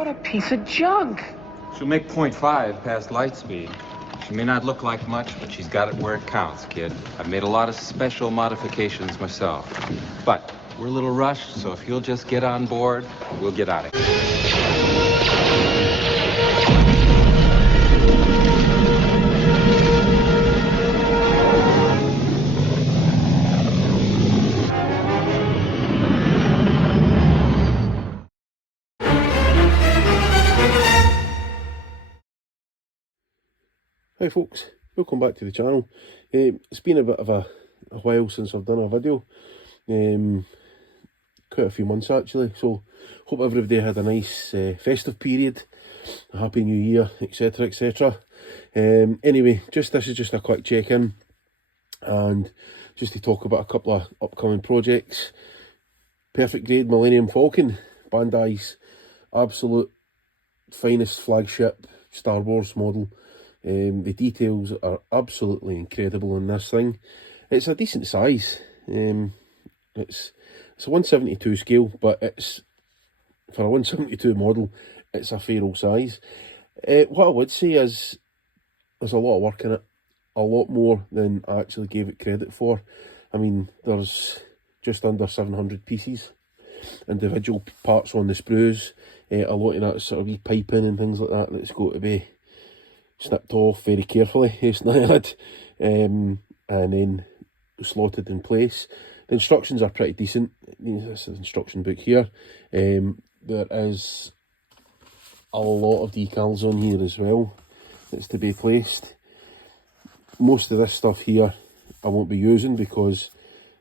What a piece of junk. She'll make 0.5 past light speed. She may not look like much, but she's got it where it counts, kid. I've made a lot of special modifications myself. But we're a little rushed, so if you'll just get on board, we'll get out of here. Hi folks, welcome back to the channel. It's been a bit of a while since I've done a video, quite a few months actually, so hope everybody had a nice festive period, a happy new year, etc, etc. Anyway, this is just a quick check-in and just to talk about a couple of upcoming projects. Perfect grade Millennium Falcon, Bandai's absolute finest flagship Star Wars model. The details are absolutely incredible in this thing. It's a decent size. It's a 172 scale, but it's for a 172 model, it's a fair old size. What I would say is there's a lot of work in it, a lot more than I actually gave it credit for. I mean, there's just under 700 pieces, individual parts on the sprues, a lot of that sort of wee piping and things like that that's got to be snipped off very carefully, and then slotted in place. The instructions are pretty decent. This is the instruction book here. There is a lot of decals on here as well that's to be placed. Most of this stuff here I won't be using because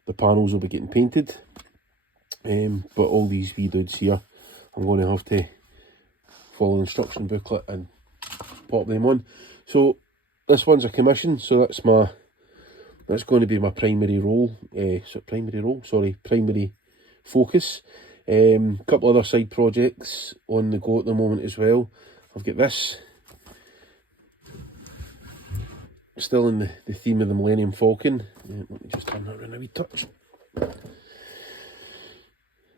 the panels will be getting painted, but all these wee dudes here I'm going to have to follow the instruction booklet and pop them on. So this one's a commission, so that's going to be my primary focus. Couple other side projects on the go at the moment as well. I've got this, still in the theme of the Millennium Falcon. Let me just turn that around a wee touch.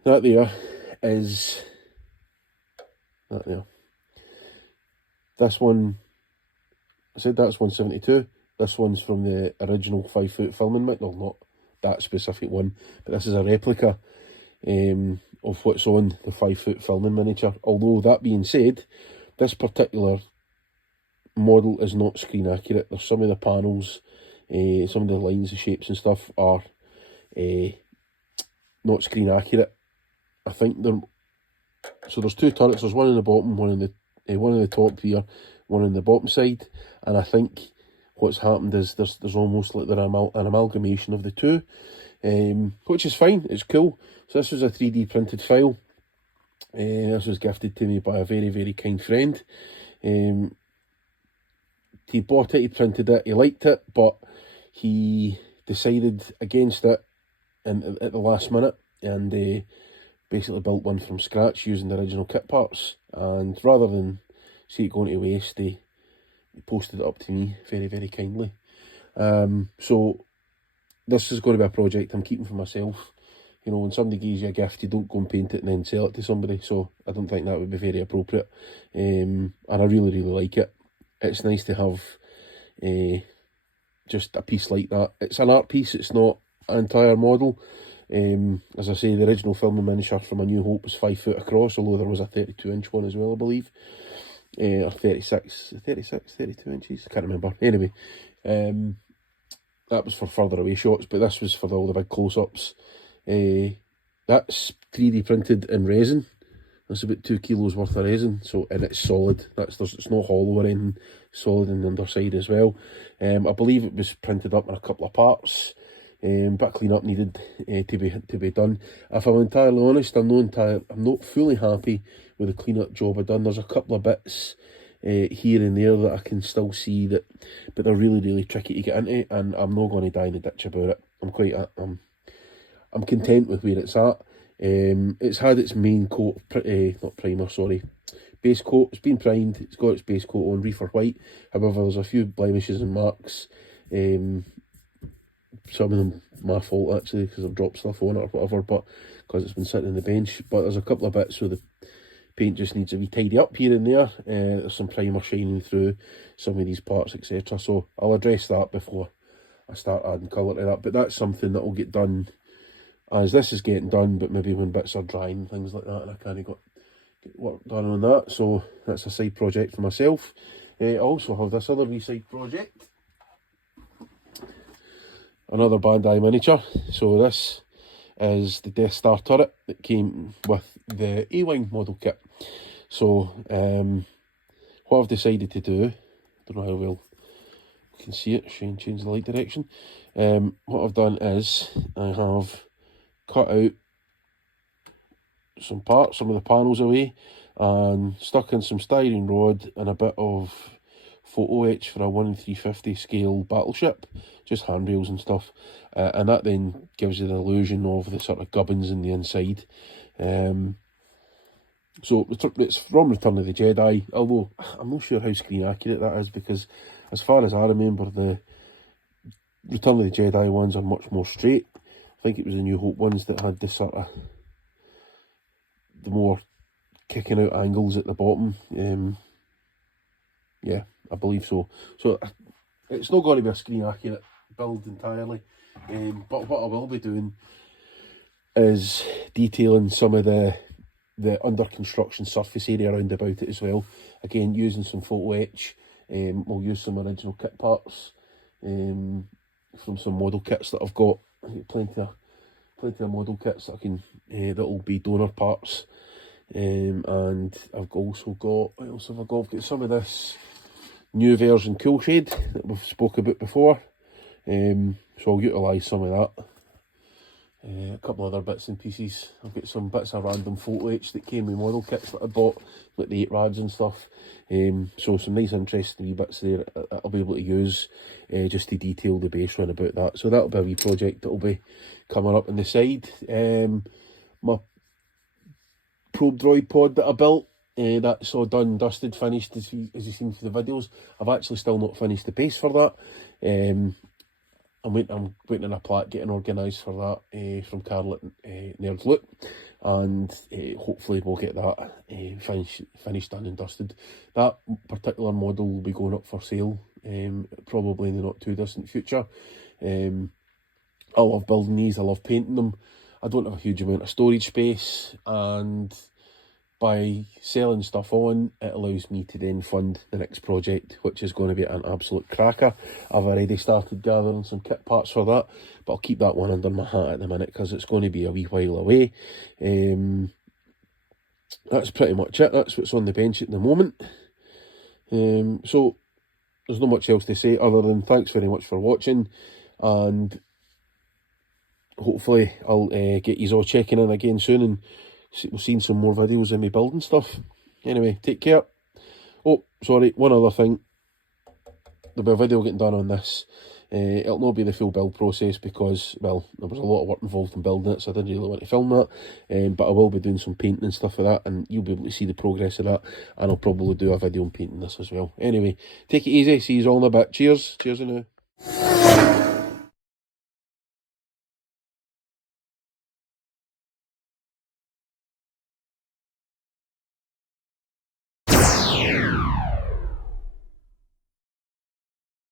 That there is that there. This one, I said that's 172. This one's from the original 5-foot filming mic. Well, not that specific one, but this is a replica of what's on the 5-foot filming miniature. Although, that being said, this particular model is not screen accurate. There's some of the panels, some of the lines, the shapes and stuff are not screen accurate. I think so there's two turrets. There's one in the bottom, one in the top here, one on the bottom side, and I think what's happened is there's almost like an amalgamation of the two, which is fine, it's cool. So this was a 3D printed file. This was gifted to me by a very, very kind friend. He bought it, he printed it, he liked it, but he decided against it at the last minute, and basically built one from scratch using the original kit parts. And rather than see it going to waste, he posted it up to me very, very kindly. So this is going to be a project I'm keeping for myself. You know, when somebody gives you a gift, you don't go and paint it and then sell it to somebody, so I don't think that would be very appropriate. And I really, really like it. It's nice to have just a piece like that. It's an art piece, it's not an entire model. As I say, the original filming miniature from A New Hope was 5 foot across, although there was a 32-inch one as well, I believe. Or 32 inches, I can't remember. Anyway, that was for further away shots, but this was for all the big close-ups. That's 3D printed in resin. That's about 2 kilos worth of resin, so, and it's solid. It's not hollow or anything, solid in the underside as well. I believe it was printed up in a couple of parts. Bit of clean up needed to be done. If I'm entirely honest, I'm not fully happy with the clean up job I've done. There's a couple of bits here and there that I can still see that, but they're really, really tricky to get into, and I'm not going to die in the ditch about it. I'm content with where it's at. It's had its main coat, not primer, sorry, base coat. It's been primed. It's got its base coat on, reefer white. However, there's a few blemishes and marks. Some of them my fault actually, because I've dropped stuff on it or whatever, but because it's been sitting in the bench. But there's a couple of bits where paint just needs a wee tidy up here and there. There's some primer shining through some of these parts, etc. So I'll address that before I start adding colour to that. But that's something that will get done as this is getting done, but maybe when bits are drying, things like that, and I kind of get work done on that. So that's a side project for myself. I also have this other wee side project, another Bandai miniature. So this is the Death Star turret that came with the A-Wing model kit. So what I've decided to do, I don't know how well you can see it, change the light direction. What I've done is I have cut out some parts, some of the panels away, and stuck in some styrene rod and a bit of photo etch for a 1:350 scale battleship, just handrails and stuff, and that then gives you the illusion of the sort of gubbins in the inside. So it's from Return of the Jedi, although I'm not sure how screen accurate that is, because as far as I remember, the Return of the Jedi ones are much more straight. I think it was the New Hope ones that had this sort of, the more kicking out angles at the bottom. Yeah, I believe so. So it's not going to be a screen accurate build entirely, but what I will be doing is detailing some of the under construction surface area around about it as well. Again, using some photo etch. We'll use some original kit parts from some model kits that I've got. I've got plenty of model kits that I can that'll be donor parts. And I've also got, what else have I got? I've got some of this new version Cool Shade that we've spoke about before. So I'll utilise some of that. A couple other bits and pieces. I've got some bits of random photo etch that came with model kits that I bought, like the 8 rads and stuff. So some nice interesting wee bits there I'll be able to use just to detail the base run about that. So that'll be a wee project that'll be coming up on the side. My probe droid pod that I built, that's all done, dusted, finished, as you've seen for the videos. I've actually still not finished the base for that. I'm waiting on a plaque getting organised for that from Carl at Nerd Loot, and hopefully we'll get that finished, done and dusted. That particular model will be going up for sale probably in the not too distant future. I love building these, I love painting them. I don't have a huge amount of storage space, and by selling stuff on, it allows me to then fund the next project, which is going to be an absolute cracker. I've already started gathering some kit parts for that, but I'll keep that one under my hat at the minute because it's going to be a wee while away. That's pretty much it. That's what's on the bench at the moment. So there's not much else to say other than thanks very much for watching, and hopefully I'll get you all checking in again soon, and we'll see some more videos of me building stuff. Anyway, take care. Oh, sorry, one other thing. There'll be a video getting done on this. It'll not be the full build process because, well, there was a lot of work involved in building it, so I didn't really want to film that. But I will be doing some painting and stuff like that, and you'll be able to see the progress of that. And I'll probably do a video on painting this as well. Anyway, take it easy. See you all in a bit. Cheers. Cheers now.